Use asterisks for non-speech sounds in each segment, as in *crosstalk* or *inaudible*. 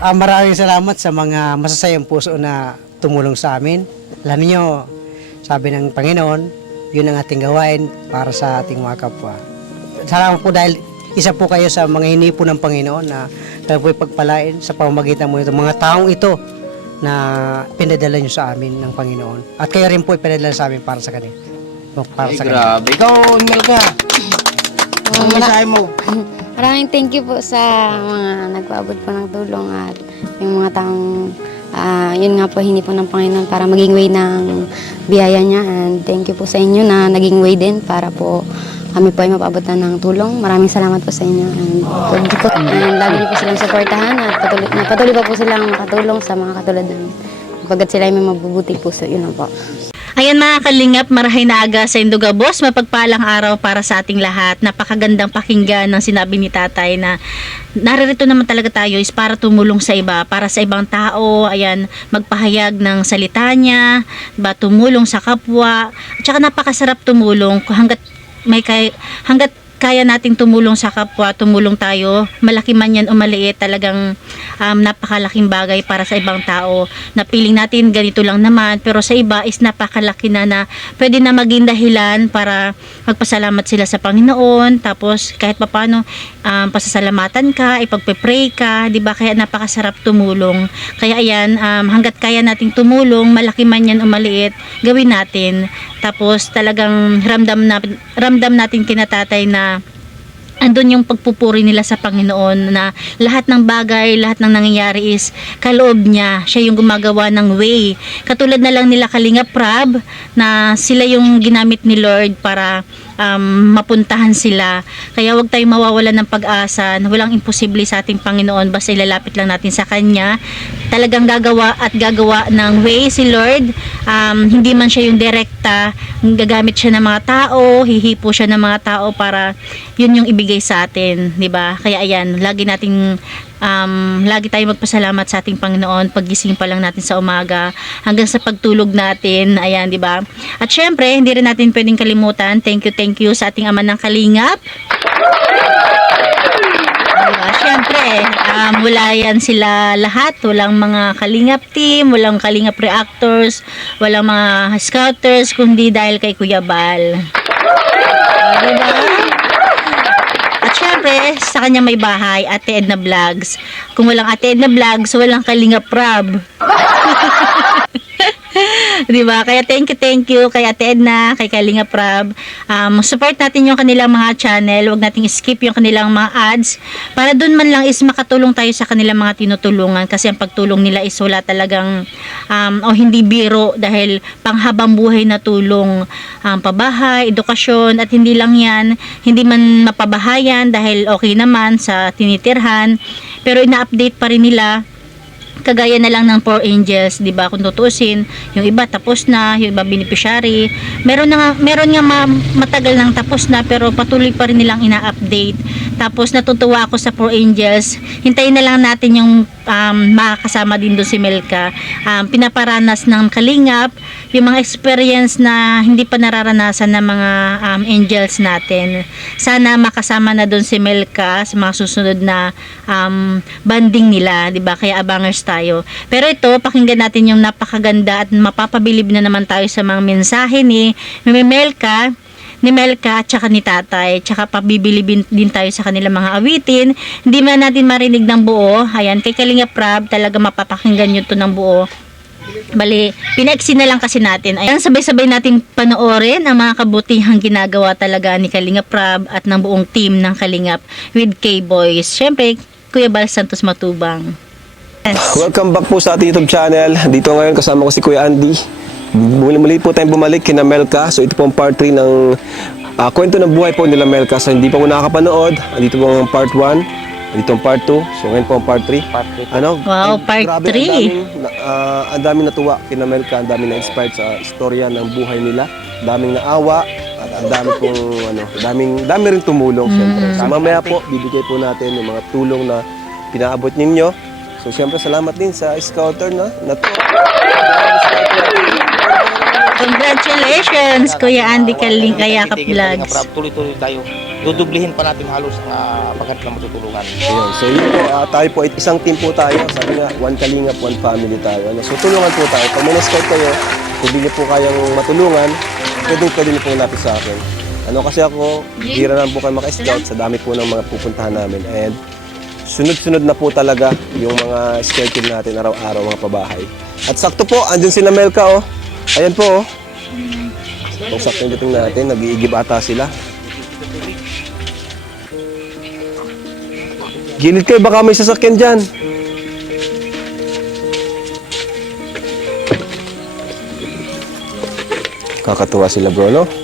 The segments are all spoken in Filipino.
Ah, maraming salamat sa mga masasayang puso na tumulong sa amin. Alam niyo, sabi ng Panginoon, yun ang ating gawain para sa ating mga kapwa. Salamat po dahil isa po kayo sa mga hinipo ng Panginoon na tayo po pagpalain sa pamamagitan mo ito. Mga taong ito na pinadala niyo sa amin ng Panginoon. At kayo rin po ipinadala sa amin para sa kanila. O, Para Ay, sa kanila. grabe. Ikaw, Melka. Ano mensahe mo? *laughs* Maraming thank you po sa mga nagpaabot po ng tulong at yung mga taong ah, yun nga po hindi po ng Panginoon para maging way ng biyaya niya and thank you po sa inyo na naging way din para po kami po ay mapaabotan ng tulong. Maraming salamat po sa inyo and, thank po. and lagi niyo po silang supportahan at patuloy, patuloy pa po silang katulong sa mga katulad namin. Pagkat sila ay may mabubuti puso, yun lang po. Ayan mga kalingap, marahay na aga sa Indugabos. Mapagpalang araw para sa ating lahat. Napakagandang pakinggan ng sinabi ni tatay na naririto naman talaga tayo is para tumulong sa iba, para sa ibang tao, ayan, magpahayag ng salita niya, ba tumulong sa kapwa. At saka napakasarap tumulong hanggat may kay, hanggat kaya nating tumulong sa kapwa, tumulong tayo, malaki man yan o maliit, talagang um, napakalaking bagay para sa ibang tao. Na piling natin ganito lang naman, pero sa iba is napakalaki na na pwede na maging dahilan para magpasalamat sila sa Panginoon, tapos kahit papano um, pasasalamatan ka, ipagpe-pray ka, 'di ba? Kaya napakasarap tumulong. Kaya ayan, um, hanggat kaya nating tumulong, malaki man yan o maliit, gawin natin. Tapos talagang ramdam na ramdam natin kinatatay na andun yung pagpupuri nila sa Panginoon na lahat ng bagay, lahat ng nangyayari is kaloob niya. Siya yung gumagawa ng way. Katulad na lang nila Kalinga Prab na sila yung ginamit ni Lord para um, mapuntahan sila. Kaya huwag tayong mawawalan ng pag-asa na walang imposible sa ating Panginoon basta ilalapit lang natin sa Kanya. Talagang gagawa at gagawa ng way si Lord. Um, hindi man siya yung direkta, gagamit siya ng mga tao, hihipo siya ng mga tao para yun yung ibigay sa atin, 'di ba? Kaya ayan, lagi nating um, lagi tayong magpasalamat sa ating Panginoon paggising pa lang natin sa umaga hanggang sa pagtulog natin. Ayan, 'di ba? At syempre, hindi rin natin pwedeng kalimutan. Thank you, thank you sa ating ama ng Kalingap. Diba? Siyempre, um, wala yan sila lahat. Walang mga kalingap team, walang kalingap reactors, walang mga scouters, kundi dahil kay Kuya Bal. Diba? Syempre, sa kanya may bahay, Ate Edna Vlogs. Kung walang Ate Edna Vlogs, walang Kalingap Rab. *laughs* *laughs* Di ba? Kaya thank you, thank you kay Ate Edna, kay Kalinga Prab. Um, support natin yung kanilang mga channel. Huwag nating skip yung kanilang mga ads. Para doon man lang is makatulong tayo sa kanilang mga tinutulungan. Kasi ang pagtulong nila is wala talagang um, o hindi biro dahil panghabang buhay na tulong. Um, pabahay, edukasyon, at hindi lang yan. Hindi man mapabahayan dahil okay naman sa tinitirhan. Pero ina-update pa rin nila kagaya na lang ng Four Angels, 'di ba? Kung tutusin, yung iba tapos na, yung iba beneficiary. Meron na nga, meron nga ma- matagal nang tapos na pero patuloy pa rin nilang ina-update. Tapos natutuwa ako sa Four Angels. Hintayin na lang natin yung um, makakasama din doon si Melka. Um, pinaparanas ng kalingap, yung mga experience na hindi pa nararanasan ng mga um, angels natin. Sana makasama na doon si Melka sa mga susunod na um, banding nila, 'di ba? Kaya abangers tayo. Pero ito, pakinggan natin yung napakaganda at mapapabilib na naman tayo sa mga mensahe ni Melka ni Melka at saka ni Tatay. Tsaka pabibilibin din tayo sa kanilang mga awitin. Hindi man natin marinig ng buo. Ayan, kay Kalinga Prab, talaga mapapakinggan nyo to ng buo. Bali, pinaiksi na lang kasi natin. Ayan, sabay-sabay natin panoorin ang mga kabutihang ginagawa talaga ni Kalinga Prab at ng buong team ng Kalingap with K-Boys. Siyempre, Kuya Bal Santos Matubang. Yes. Welcome back po sa ating YouTube channel. Dito ngayon kasama ko si Kuya Andy. Muli-muli po tayong bumalik kina Melka. So ito po ang part 3 ng ah, kwento ng buhay po nila Melka. So hindi pa po nakakapanood. Dito po ang part 1. Dito ang part 2. So ngayon po ang part 3. Part three. Ano? Wow, part grabe, three. Ang daming, ah, ang daming natuwa kina Melka. Ang daming na-inspired sa istorya ng buhay nila. Ang daming naawa. At ang dami pong *laughs* ano, daming dami rin tumulong syempre. So mamaya po bibigay po natin yung mga tulong na pinaabot ninyo. So syempre salamat din sa scouter na na to. Congratulations, Kuya Andy Kaling Kayakap Vlogs. Tuloy-tuloy tayo. dudublihin pa natin halos uh, pagkat na matutulungan. Ayun. So yun po, ah, tayo po, isang team po tayo. Sabi nga, one kalingap, one family tayo. Ano? So tulungan po tayo. Pag may na-scout kayo, kung hindi po kayang matulungan, pwede pwede niyo po lapit sa akin. Ano kasi ako, hira lang po kayo maka-scout sa dami po ng mga pupuntahan namin. And sunod-sunod na po talaga yung mga schedule natin araw-araw mga pabahay. At sakto po, andun si Melka oh. Ayan po oh. Kung sakto yung dating natin, nag-iigib ata sila. Gilid kayo, baka may sasakyan dyan. Kakatuwa sila bro, no?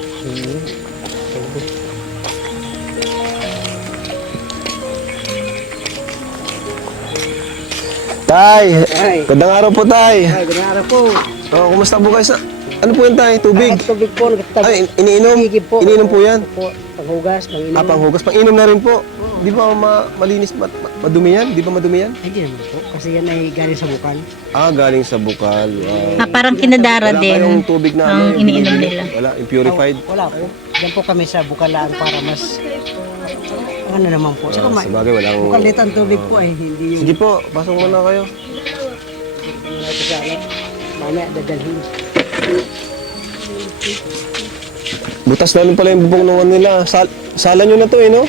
Tay! Ay. Gandang araw po, Tay! Ay, ganara po. Oh, kumusta po kayo sa... Ano po yan, Tay? Tubig? At tubig po, nagtatag. Ay, in- iniinom? Po. Iniinom po yan? Po, panghugas, panginom. Ah, panghugas. Panginom na rin po. Di ba ma- malinis, ma- ma- madumi yan? Di ba madumi yan? Ay, di naman po. Kasi yan ay galing sa bukal. Ah, galing sa bukal. Wow. Ah, parang kinadara Wala din. kayong tubig na ang ano, iniinom binibili? nila. Wala, impurified. Wala po. Diyan po kami sa bukalaan para mas ano naman po. Saka Ah, ma- sa bagay, walang... bukalit ang tubig po ay hindi yung Sige po, pasok muna kayo. mga kasama. Mamaya dadalhin. Butas na rin pala yung bubong ng ano nila. Sal sala nyo na to eh, no?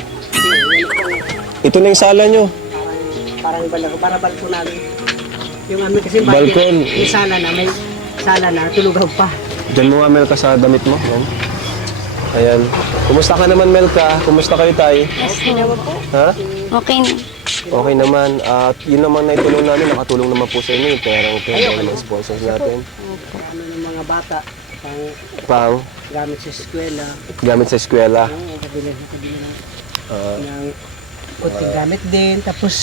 Ito na yung sala nyo. Parang bala para balko namin. Yung amin kasi Balkon. May sala na, may sala na, tulugaw pa. Diyan mo nga, Melka, sa damit mo. Yan. Ayan. Kumusta ka naman, Melka? Kumusta kayo, Tay? Okay naman po. Ha? Okay na. Okay naman. At yun naman na itulong namin. Nakatulong naman po sa inyo. Yung perang pera ng mga sponsors natin. Ano ng mga bata, pang Pang gamit sa eskwela, gamit sa eskwela. ang kabila na kabila Ah, ng kunting gamit din, tapos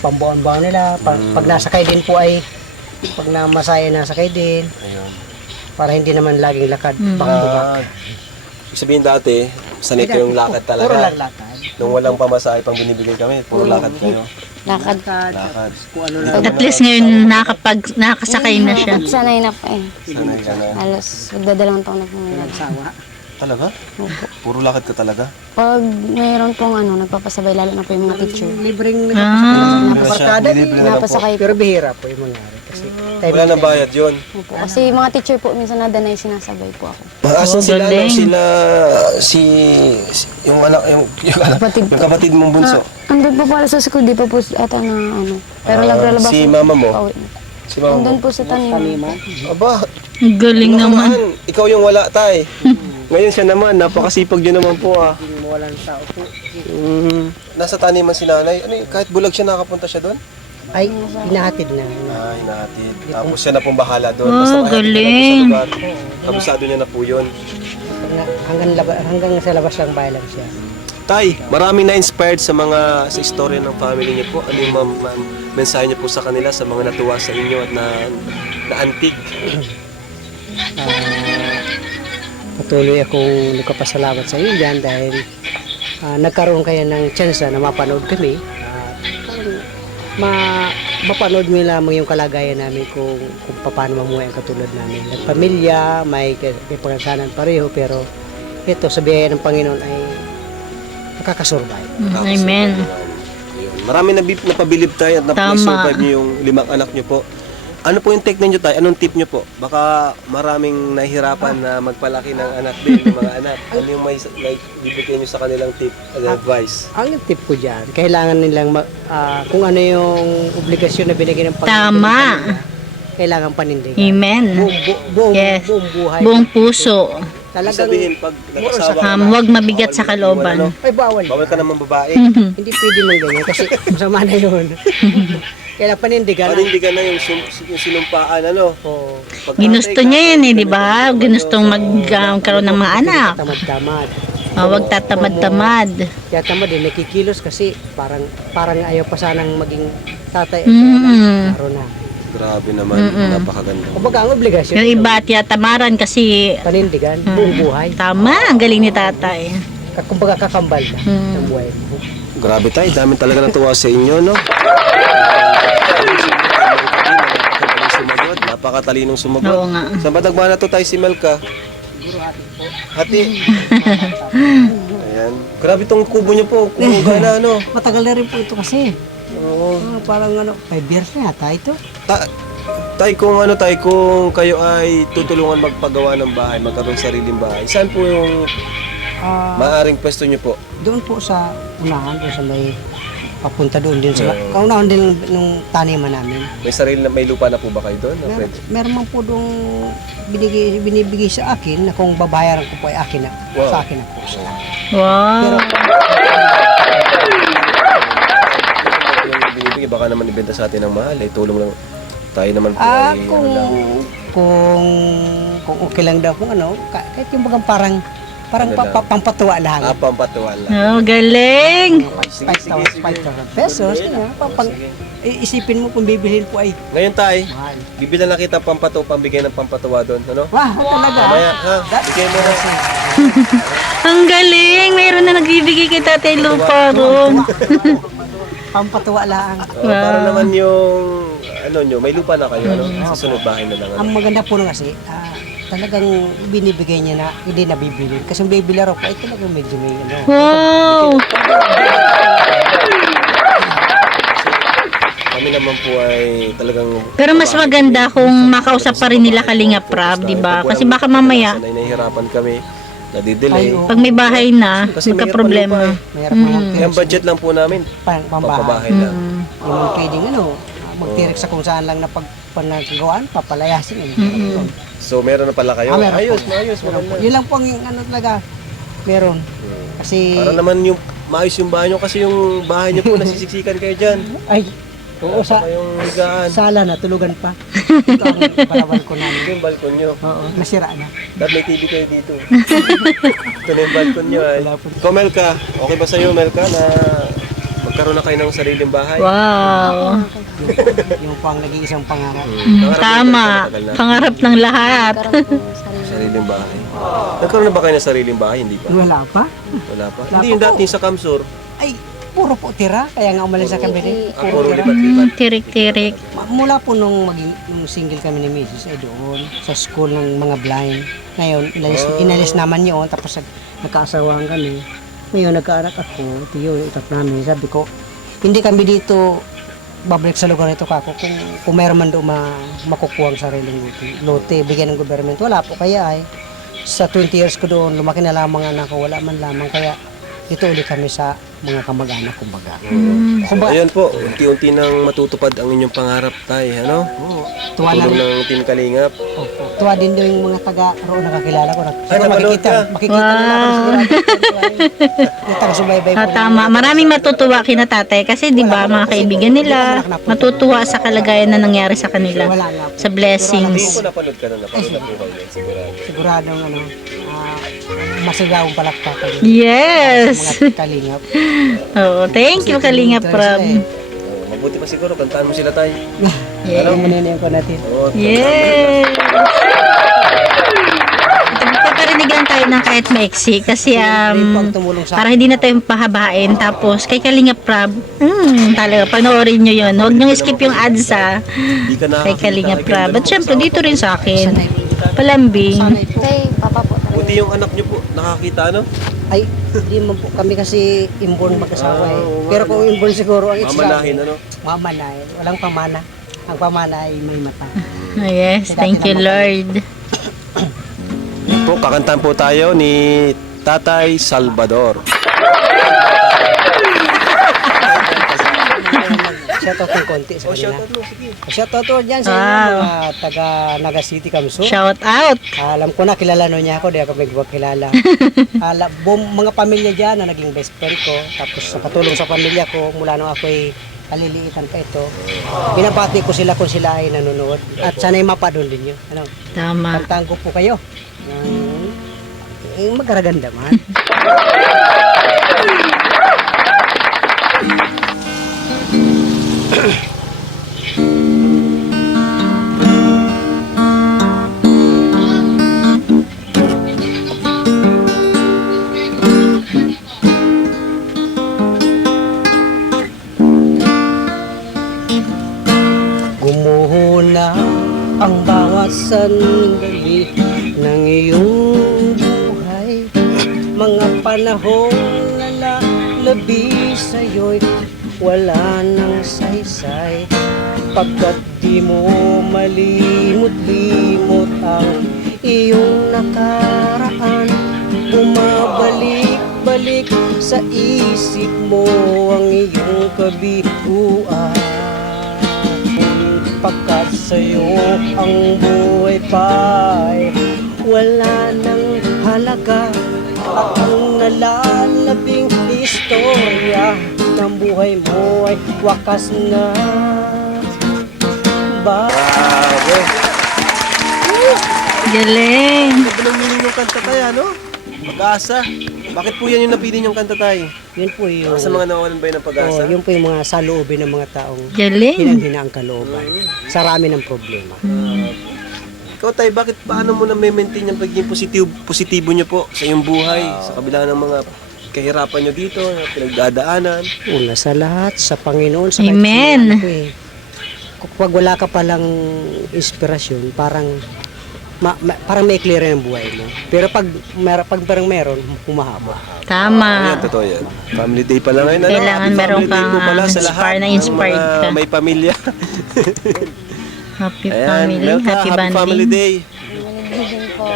pambaon-baon nila. Pag, pag nasakay din po ay, pag namasaya nasakay din, ayun. para hindi naman laging lakad. Baka Ah, sabihin dati, sanay kayong lakad Puro lang talaga. lakad. Nung walang pamasahe pang binibigay kami, puro lakad kayo. Lakad. Lakad, Lakad. kung ano lang. At least ngayon nakakapag, nakakasakay na siya. Sanay na po eh. Sanay ka na. Halos magdadalawang taon na po ngayon. Nagsawa. Talaga? Puro lakad ka talaga? Pag mayroon pong ano, nagpapasabay, lalo na po yung mga teacher. Libreng Ah. barkada. Libre na lang po. Napasakay. Pero bihira po yung mangyari. Kasi time Wala nang bayad yun. Opo. Kasi mga teacher po, minsan nadanay sinasabay po ako. Asan Oh, sila? Ano, galing. sila si, si- yung anak yung yung, anak, Kapatid yung kapatid mong bunso. Andun po pala sa school, di pa po ata na ano. Pero Ah, naglalabas si po. mama mo? Pauwi na. Si mama. Andun po sa taniman. Aba, Ang Galing naman. naman. Ikaw yung wala, tay. Ngayon siya naman, napakasipag niyo naman po ah. Hindi mo walang tao po. Mm, nasa taniman si nanay. Ano, yun, kahit bulag siya nakapunta siya doon? Ay, inahatid na. Ah, hinahatid. Tapos siya na pong bahala doon. Oh, Basta galing. sa lugar, kabisado niya na po yun. Hanggang, hanggang, laba, hanggang sa labas lang bahay lang siya. Tay, maraming na-inspired sa mga sa istorya ng family niyo po. Ano yung ma- ma- mensahe niyo po sa kanila, sa mga natuwa sa inyo at na, na-antig? Ah, patuloy akong nagkapasalamat sa inyo dyan dahil ah, nagkaroon kayo ng chance na mapanood kami. Ma mapanood mo lamang yung kalagayan namin kung, kung paano mamuhay ang katulad namin. Nagpamilya, may, may pangasanan pareho pero ito sa biyaya ng Panginoon ay nakakasurvive. Mm, Amen. Marami na napabilib tayo at Tama. napasurvive niyo yung limang anak niyo po. Ano po yung technique niyo tayo? Anong tip niyo po? Baka maraming nahihirapan na magpalaki ng anak din, ng mga anak. Ano yung may, may bibigyan niyo sa kanilang tip and advice? Ang tip ko dyan, kailangan nilang ma- ah, kung ano yung obligasyon na binigay ng Panginoon. Tama. Kailangan panindigan. Amen. Buong, bu- buong, Yes. buong buhay. Buong puso. Ibig Talagang, sabihin, pag nag-asawa ka Um, na, huwag mabigat sa kalooban. ano, ay bawal. bawal ka naman babae. *laughs* Hindi pwede mong ganyan kasi *laughs* masama na yun. *laughs* Kailangan panindigan. Panindigan na yung, sum, yung sinumpaan, ano? Oo. Pag Ginusto ka, niya yan eh, di ba? Ginustong magkaroon ng mga anak. Tamad-tamad. Ah, Huwag tatamad-tamad. Kaya tamad din, nakikilos kasi parang parang ayaw pa sanang maging tatay. Mm. Araw na. Grabe naman, napakaganda. Kumbaga ang obligasyon, Yung iba tiyatamaran kasi panindigan, buong buhay. tama, ang galing ni tatay. Kumbaga kakambal na Mm. ng buhay. Grabe tayo, dami talaga natuwa sa inyo, no? sumagot, napakatalinong sumagot. Oo nga. Saan ba nagmana to tayo si Melka? Hati. Ayan. *laughs* Ayan. Grabe tong kubo niyo po. Kubo na ano. *laughs* Matagal na rin po ito kasi. Oo. Ah, parang ano, 5 years na yata ito. Ta tay kung ano tay kung kayo ay tutulungan magpagawa ng bahay, magkaroon ng sariling bahay. Saan po yung Ah, maaring pwesto niyo po? doon po sa unahan, doon sa may papunta doon din sa kaunahan din nung taniman namin. May sarili na may lupa na po ba kayo doon? Mer pwede? meron man po doon binigay, binibigay sa akin na kung babayaran ko po ay akin na, Wow. sa akin na po siya. Wow. Pero Yung binibigay baka naman ibenta sa atin ng mahal, ay tulong lang. Tayo naman po ah, ay kung, ano lang. kung kung okay lang daw kung ano, ka- kahit yung bagang parang parang Ano pa, lang? pa, pampatuwa lang. Ah, pampatuwa lang. Oh, galing. Sige, sige, 5,000 sige. 5,000 pesos. Ano, papang, i- isipin mo kung bibilhin po ay Ngayon tay, mahal. bibilan na kita pampato, pambigay ng pampatuwa doon. Ano? Wah, talaga. Mamaya, ha? Bigay mo na. *laughs* Ang galing. Mayroon na nagbibigay kay tatay lupa ron. *laughs* Pampatuwa lang. Oh, Para naman yung ano nyo, may lupa na kayo, ano? Sa sunod bahay na lang. Ano? Ang maganda po kasi, ah, talagang binibigay niya na hindi nabibili. Kasi yung bibili raw po ay talagang medyo may ano. Wow. Kami naman po ay talagang Pero mas maganda kung makausap pa rin nila Kalinga Prab, di ba? Kasi baka mamaya, Sanay nahihirapan kami, nadidelay. Pag may bahay na, magka-problema. mm. ang budget lang po namin, pampabahay lang. Mm. Yung pwedeng ano, magtirik sa kung saan lang na pag panagawaan, papalayasin. Eh. So meron na pala kayo. Ah, meron ayos, po. maayos, Meron po. Yun lang po ang ano talaga. Meron. Kasi, Para naman yung maayos yung bahay nyo kasi yung bahay nyo po *laughs* nasisiksikan kayo dyan. ay, oo, sa, yung higaan. sala na, tulugan pa. *laughs* Ito ang palawan ko namin. Ito yung balkon nyo. Oo, nasira na. Dapat may TV kayo dito. *laughs* Ito na yung balkon nyo ay. Ikaw Melka, okay ba sa'yo Melka na magkaroon na kayo ng sariling bahay? Wow. *laughs* Yung po ang nag-iisang pangarap. Mm, Tama. Pangarap ng lahat. Po *laughs* sarili. Sariling bahay. Nagkaroon na ba kayo ng sariling bahay? Hindi pa. Wala pa. Wala pa. Hindi yung dati sa Kamsur. Ay, puro po tira. Kaya nga umalis sa kami. Ah, Puro lipat-lipat. Tirik-tirik. Ma- Mula po nung maging nung single kami ni Mrs. ay doon sa school ng mga blind. Ngayon, inalis, Oh. inalis naman yun. Tapos nag, nagkaasawahan kami. Ngayon, nagkaanak ako. Tiyo, itak namin. Sabi ko, hindi kami dito babalik sa lugar nito kako kung, kung meron man doon ma, makukuha ang sariling lote, lote bigyan ng government wala po kaya ay sa 20 years ko doon lumaki na lamang ang anak ko wala man lamang kaya dito ulit kami sa mga kamag-anak kumbaga kumbaga Ayan po, unti-unti nang matutupad ang inyong pangarap tay, ano? oo, tuwa lang Tulong ng Team Kalingap. Opo. Tuwa din daw yung mga taga roon nakakilala ko. Ay, Siguro napanood makikita, ka? makikita nila ako siguro. Yung taga subaybay Ah, tama. Maraming matutuwa kina tatay kasi 'di ba mga kaibigan nila matutuwa sa kalagayan na nangyari sa kanila. Wala po. Sa blessings. ko napanood ka na, napanood na po kayo, sigurado. Siguradong ano, masigawang palakpakan. Yes. Mga kalingap. *laughs* Oo, thank you Kalinga Prab. Oh, mabuti pa siguro, kantaan mo sila tay. Ano mo ko natin? Oo, Yes. Paparinig lang tayo ng kahit maiksi kasi um, sa para hindi na tayo pahabain tapos kay Kalinga Prab hmm, talaga panoorin nyo yun huwag nyo skip yung ads ka kay. Kalinga Prab at syempre dito rin sa akin palambing Sanay po. Kay Papa Buti yung anak niyo po, nakakita, ano? Ay, hindi man po kami kasi inborn mag-asawa Ah, eh. oo nga, Pero kung inborn siguro ang isa. Mamanahin, ano? Mamanay. Walang pamana. Ang pamana ay may mata. *laughs* Yes thank you Lord po, kakantaan po tayo ni Tatay Salvador. Shoutout ng konti sa Oh, kanila. shoutout mo, sige. Shoutout to dyan sa inyo, Wow. mga taga Naga City Kamso. shout out Alam ko na, kilala no niya ako, di ako magkilala. *laughs* Ala, buong mga pamilya dyan na naging best friend ko, tapos nakatulong sa pamilya ko mula nung ako'y kaliliitan pa ito. Binabati ko sila kung sila ay nanonood. At sana'y mapadol din yun. Ano, tama pagtanggo po kayo. Um, eh, magkaraganda man. *laughs* kabiguan Pagkat sa'yo ang buhay pa'y wala nang halaga At ang nalalabing istorya ng buhay mo ay wakas na ba? Bravo! Galing. Ganda ng meaning yung kanta tayo, ano? Pag-asa. Bakit po yan yung napili niyong kanta tayo? Yun po yung, Sa mga nawawalan ba yun ng pag-asa? oh, yun po yung mga saloobin ng mga taong Galing. hinang-hina ang kalooban. Sa rami ng problema. Ikaw tayo, bakit paano mo na maintain yung pagiging positibo, positibo niyo po sa iyong buhay, sa kabila ng mga kahirapan niyo dito, na pinagdadaanan? Una sa lahat, sa Panginoon. Sa Amen. kahit sino, eh. Kapag wala ka palang inspirasyon, parang ma, ma- parang may clear ang buhay mo. Pero pag, mer, pag parang meron, humahaba. Tama. Ayan, totoo yan. Family day pala ngayon. Ano? Kailangan Happy meron family day kang, po pala sa ah, lahat na ng inspired mga ka. may pamilya. *laughs* Happy Ayan, family. Melka, Happy happy family bonding. day. Nagiging po.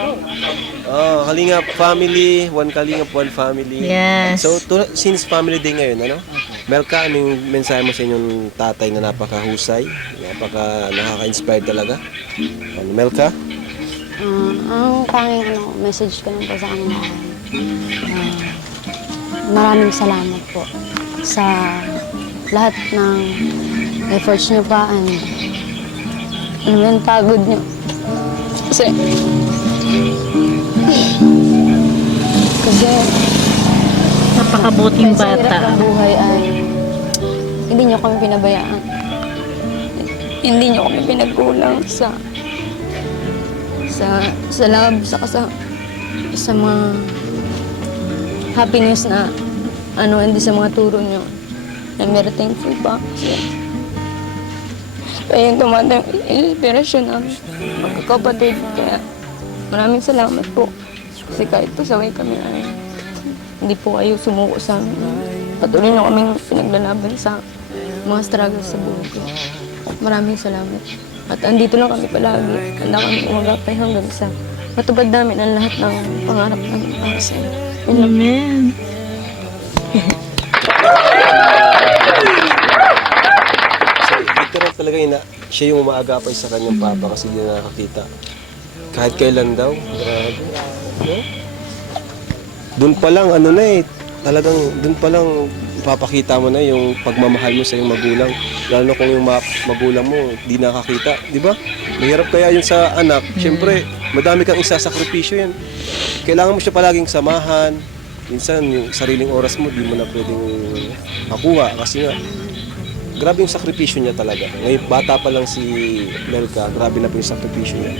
Oh, Kalingap family, one Kalingap, one family. Yes. So, to, since family day ngayon, ano? Melka, ano yung mensahe mo sa inyong tatay na napakahusay? Napaka nakaka-inspire talaga? Ano, Melka? Ah, ang tanging ano, message ko lang po sa kanila ay, ah, maraming salamat po sa lahat ng efforts niyo pa and ano yun, pagod niyo. Kasi, kasi Napakabuting sa hirap bata. ng buhay ay hindi niyo kami pinabayaan. Hindi niyo kami pinagkulang sa sa sa love, sa sa, sa mga happiness na ano, hindi sa mga turo niyo. I'm very thankful pa. Kasi kaya yung tumatang inspirasyon namin. Magkakapatid. Kaya maraming salamat po. Kasi kahit pasaway kami ay hindi po kayo sumuko sa amin. Patuloy na kaming pinaglalaban sa mga struggles sa buhay ko. Maraming salamat. At andito lang kami palagi. Handa kami umagapay hanggang sa matubad namin ang lahat ng pangarap namin para sa inyo. Amen. So, literal talaga yun na siya yung umaagapay sa kanyang papa kasi hindi na nakakita. Kahit kailan daw. Grabe. No? Doon pa lang, ano na eh, talagang doon pa lang papakita mo na yung pagmamahal mo sa iyong magulang. Lalo na kung yung ma- magulang mo di nakakita, di ba? Mahirap kaya yun sa anak. Siyempre, madami kang isasakripisyo yan. Kailangan mo siya palaging samahan. Minsan, yung sariling oras mo, di mo na pwedeng makuha. Kasi nga, grabe yung sakripisyo niya talaga. Ngayon, bata pa lang si Melka, grabe na po yung sakripisyo niya.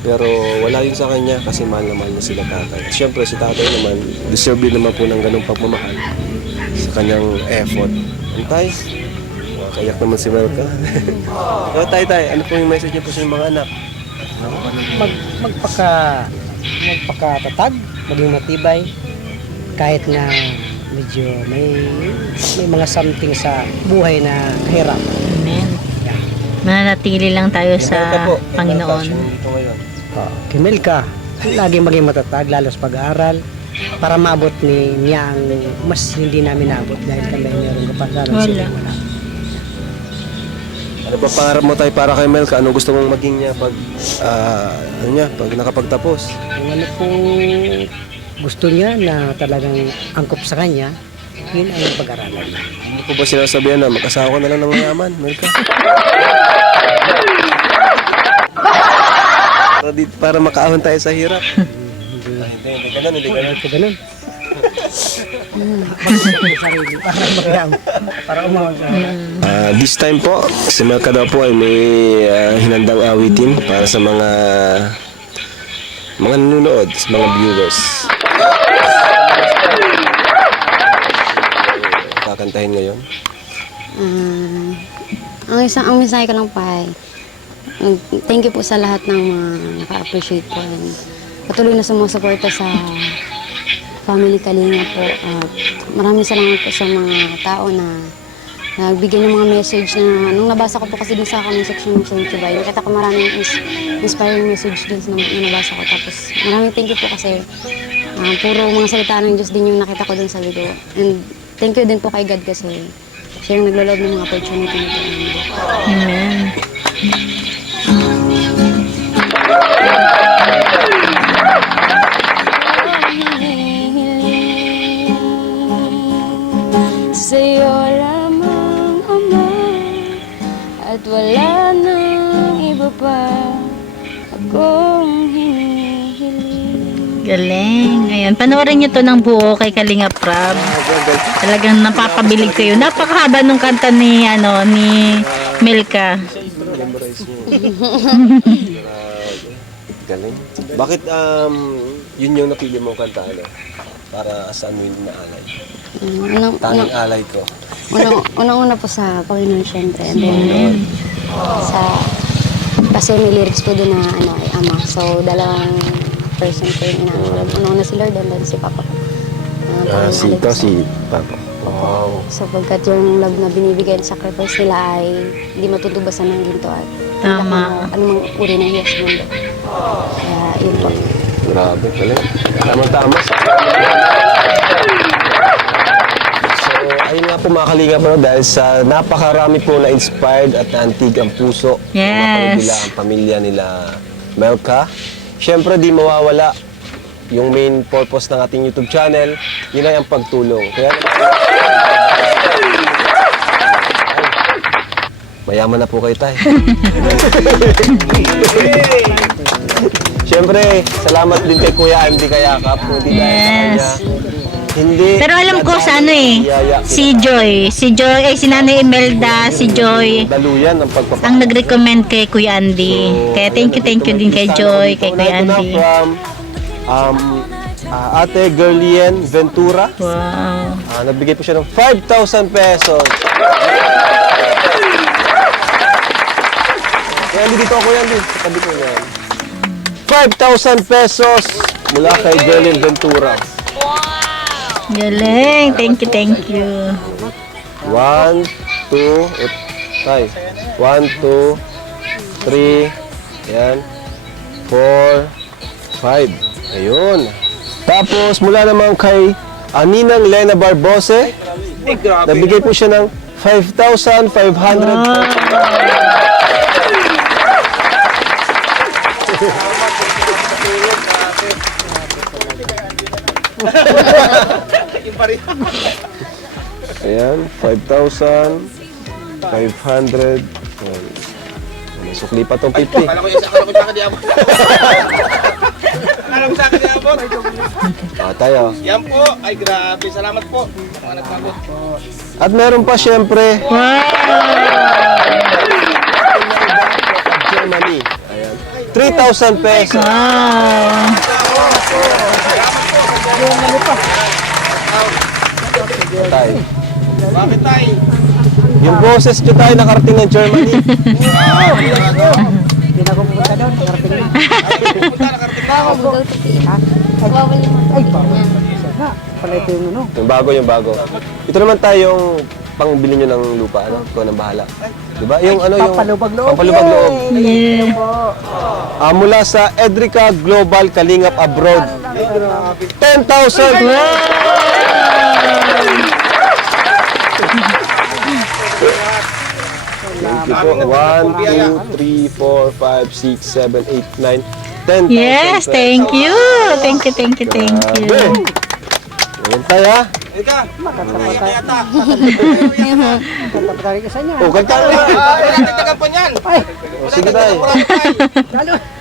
Pero wala yun sa kanya kasi mahal na mahal niya sila tatay. At syempre si tatay naman, deserve din naman po ng ganung pagmamahal sa kanyang effort. Antay, kayak naman si Melka. Ikaw *laughs* tay tay, ano po yung message niya po sa mga anak? Mag, magpaka, magpakatatag, maging matibay. Kahit na medyo may, may mga something sa buhay na kahirap. Amen. Mananatili lang tayo sa Melka po, Panginoon. passion dito ngayon. Uh, Kimil ka, lagi maging matatag, lalo sa pag-aaral, para maabot ni niya ang mas hindi namin naabot dahil kami meron Wala. sila wala. Ano ba pangarap mo tayo para kay Melka? Ano gusto mong maging niya pag, ah, ano niya, pag nakapagtapos? Yung ano pong gusto niya na talagang angkop sa kanya, yun ang pag-aralan niya. Ano po ba sinasabihan na mag-asawa ka na lang ng mayaman, Melka? *laughs* para, di, para makaahon tayo sa hirap. Ganun, hindi ganun. hindi ko ganun. Mag-isip sa sarili para mag para umawag sa Ah, this time po, si Melka daw po ay may ah, hinandang awitin para sa mga mga nanonood, sa mga viewers. Kakantahin ngayon. Um, ang isang ang mensahe ko lang pa ay thank you po sa lahat ng mga naka-appreciate po and patuloy na sumusuporta sa family Kalinga po. At maraming salamat po sa mga tao na nagbigay ng mga message na nung nabasa ko po kasi din sa comment section ng Shane Chibay, nakita ko maraming ins- inspiring message din na, na nabasa ko. Tapos maraming thank you po kasi ah, puro mga salita ng Diyos din yung nakita ko din sa video. And thank you din po kay God kasi siya yung naglolob ng mga opportunity nito. Amen. Sa'yo lamang, Ama At wala nang iba pa Akong hinihiling Galing. Ayan, panoorin niyo to ng buo kay Kalinga Prab. Talagang napapabilig kayo. Napakahaba nung kanta ni ano ni Milka. Galing. Bakit um, yun yung napili mong kanta, ano? Para saan mo yung naalay? Mm, Unang, Tanging unang, alay ko. unang, unang-una po sa Panginoon syempre And then sa Kasi may lyrics po doon na ano ay Ama So dalawang person po yung inaano Unang-una si Lord and then si Papa po Ah, Panginoon Alex. Papa. Wow. So pagkat yung love na binibigay at sacrifice nila ay hindi matutubasan ng ginto at Tama. anumang uri ng sa mundo. Kaya yun po. Grabe, galing. Tama-tama. So, ayun nga po mga kalinga po, dahil sa napakarami po na inspired at naantig ang puso. Yes. Mapanood nila ang pamilya nila Melka. Siyempre, di mawawala yung main purpose ng ating YouTube channel, yun ay ang pagtulong. Kaya *laughs* Mayaman na po kayo tayo. *laughs* Siyempre, salamat din kay Kuya Andy Kayakap. Hindi dahil sa kanya. Hindi. Pero alam ko sa ano eh, si Joy, si Joy, eh si Nanay Imelda, si Joy, Daluyan ang pagpapakain. ang nag-recommend kay Kuya Andy. Kaya thank you, thank you din kay Joy, kay Kuya Andy. From um, ah, Ate Gerlien Ventura. Wow. Ah, nagbigay po siya ng 5,000 pesos. Kuya Andy, dito ako Kuya Andy. Sa tabi ko yan. 5,000 pesos mula kay Gerlien Ventura. Galing. Thank you, thank you. One, two, ut, tay. One, two, three, yan. Four, five. Ayun. Tapos, mula naman kay Aninang Lena Barbose, nabigay po siya ng 5,500 *laughs* Ayan, 5,000, 500. Ayan. May sukli pa tong 50. Akala ko yung akala ko sa akin di abot. Akala ko sa akin di abot. Ah, tayo. Yan po. Ay grabe. Salamat po. Mga nagpabot. At meron pa siyempre, Wow. Germany. Ayan. 3,000 pesos. Wow. Tayo. Bakit tayo? Yung boses nyo tayo nakarating ng Germany. *laughs* Hindi na ako pupunta doon, nakarating na. Punta nakarating na ako. Go to PA. Bawal naman. Ay, bawa. Siya na. Pala ito yung ano. Yung bago, yung bago. Ito naman tayong pangbili nyo ng lupa, ano? Ikaw nang bahala. Diba? Yung ano yung... Pampalubag loob. Pampalubag loob. Yeah. Ah, mula sa Edrica Global Kalingap Abroad. 10,000! Thank you po. 1, 2, 3, 4, 5, 6, 7, 8, 9, 10,000 Yes, thank you. Thank you, thank you, thank you. Ayan tayo ha. Tatapatari ka sa niya. O, kanta na. Ah, pa niyan. Sige tayo.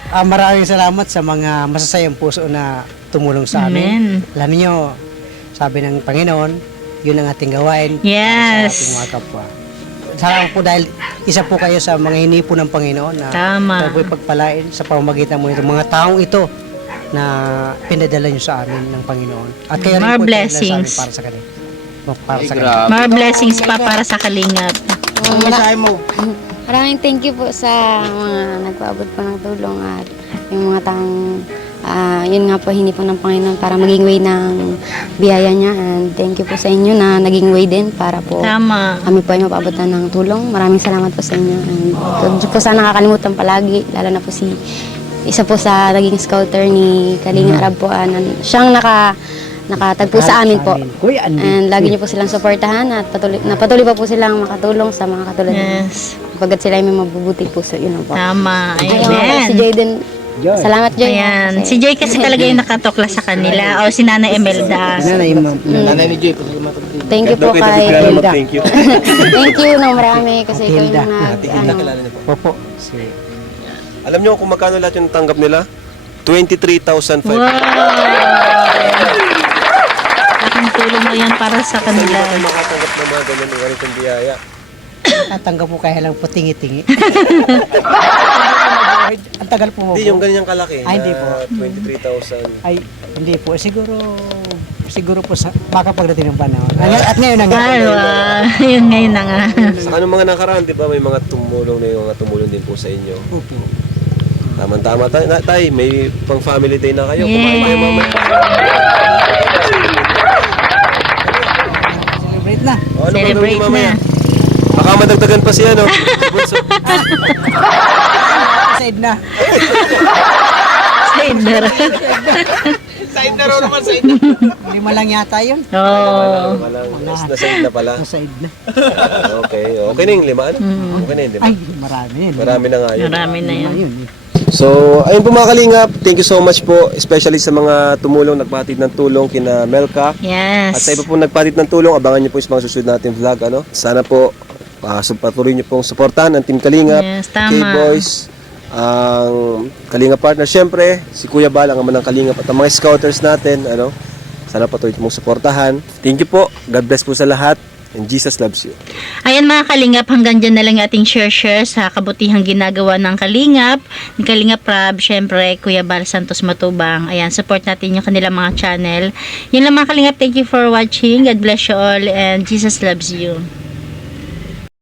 Ah, maraming salamat sa mga masasayang puso na tumulong sa amin. Amen. Alam niyo, sabi ng Panginoon, yun ang ating gawain sa ating Yes. mga kapwa. Salamat po dahil isa po kayo sa mga hinipo ng Panginoon na Tama. tayo po'y pagpalain sa pamamagitan mo nito. Mga taong ito na pinadala niyo sa amin ng Panginoon. At kayo rin More po blessings. sa amin para sa kanila. Para sa kanila. Mga blessings pa para sa kalingap. Ang mensahe mo. Maraming thank you po sa mga nagpaabot po ng tulong at yung mga taong ah, yun nga po, hindi po ng Panginoon para maging way ng biyaya niya. And thank you po sa inyo na naging way din para po Tama. kami po ay mapabutan ng tulong. Maraming salamat po sa inyo. And huwag po sana nakakalimutan palagi, lalo na po si isa po sa naging scouter ni Kalinga Arab po. ah, nan- siyang naka, nakatagpo sa amin po. Andy. And lagi niyo po silang suportahan at patuloy, na patuloy pa po silang makatulong sa mga katulad niyo. Yes. Pagkat sila ay may mabubuting puso, yun lang po. Tama. Ayun, Amen. si Jayden. Joy. Salamat, Joy. Ayan. Si Joy kasi talaga yung nakatokla sa kanila. O si Nana Emelda. Nanay, ma'am. Nanay ni Joy, pasalamatan din. Thank you po kay... Hilda. mag-thank you. Thank you *laughs* ng marami kasi ikaw yung Hilda. nag... Na Ano, kilala niyo po. Popo. Si Alam niyo kung magkano lahat yung tanggap nila? 23,500. Wow! Laking tulong mo yan para sa kanila. Hindi makatanggap ng mga ganyan ng ganitong biyaya. tatanggap po kaya lang po tingi-tingi. *laughs* Ang tagal po mo Hindi, po. yung ganyang kalaki Ah, hindi na po. 23,000. Ay, hindi po. Siguro, siguro po sa, baka pagdating ng panahon. At, at ngayon na nga. Ay, wow. Yun ngayon na nga. Sa kanong mga nakaraan, di ba, may mga tumulong na yung mga tumulong din po sa inyo. Opo. Tama-tama, tay, na, tay, may pang family day na kayo. Kumain kayo mamaya. Celebrate na. O, ano Celebrate mamaya? na. Baka madagdagan pa siya, no? *laughs* Bunso. *laughs* Side na. Cider. Side na raw naman, side Lima lang yata yun. Oo. Mas nasend na pala. Side na. Okay, okay na yung lima, ano? Okay na yun, di ba? Ay, marami yun. Marami na nga yun. Marami na yun. Ayun. So, ayun po mga kalingap, thank you so much po, especially sa mga tumulong, nagpatid ng tulong kina Melka. Yes. At sa iba po nagpatid ng tulong, abangan niyo po yung mga susunod natin vlog. Ano? Sana po, uh, patuloy niyo pong supportahan ang Team Kalingap, Yes, tama. K-Boys, ang Kalingap Partner. Siyempre, si Kuya Bal, ang ama ng Kalingap at ang mga scouters natin. Ano? Sana patuloy niyo pong supportahan. Thank you po. God bless po sa lahat. And Jesus loves you. Ayan mga kalingap, hanggang dyan na lang ating share-share sa kabutihang ginagawa ng kalingap. Ng Kalingap Rab, syempre, Kuya Bal Santos Matubang. Ayan, support natin yung kanilang mga channel. Yun lang mga kalingap, thank you for watching. God bless you all and Jesus loves you.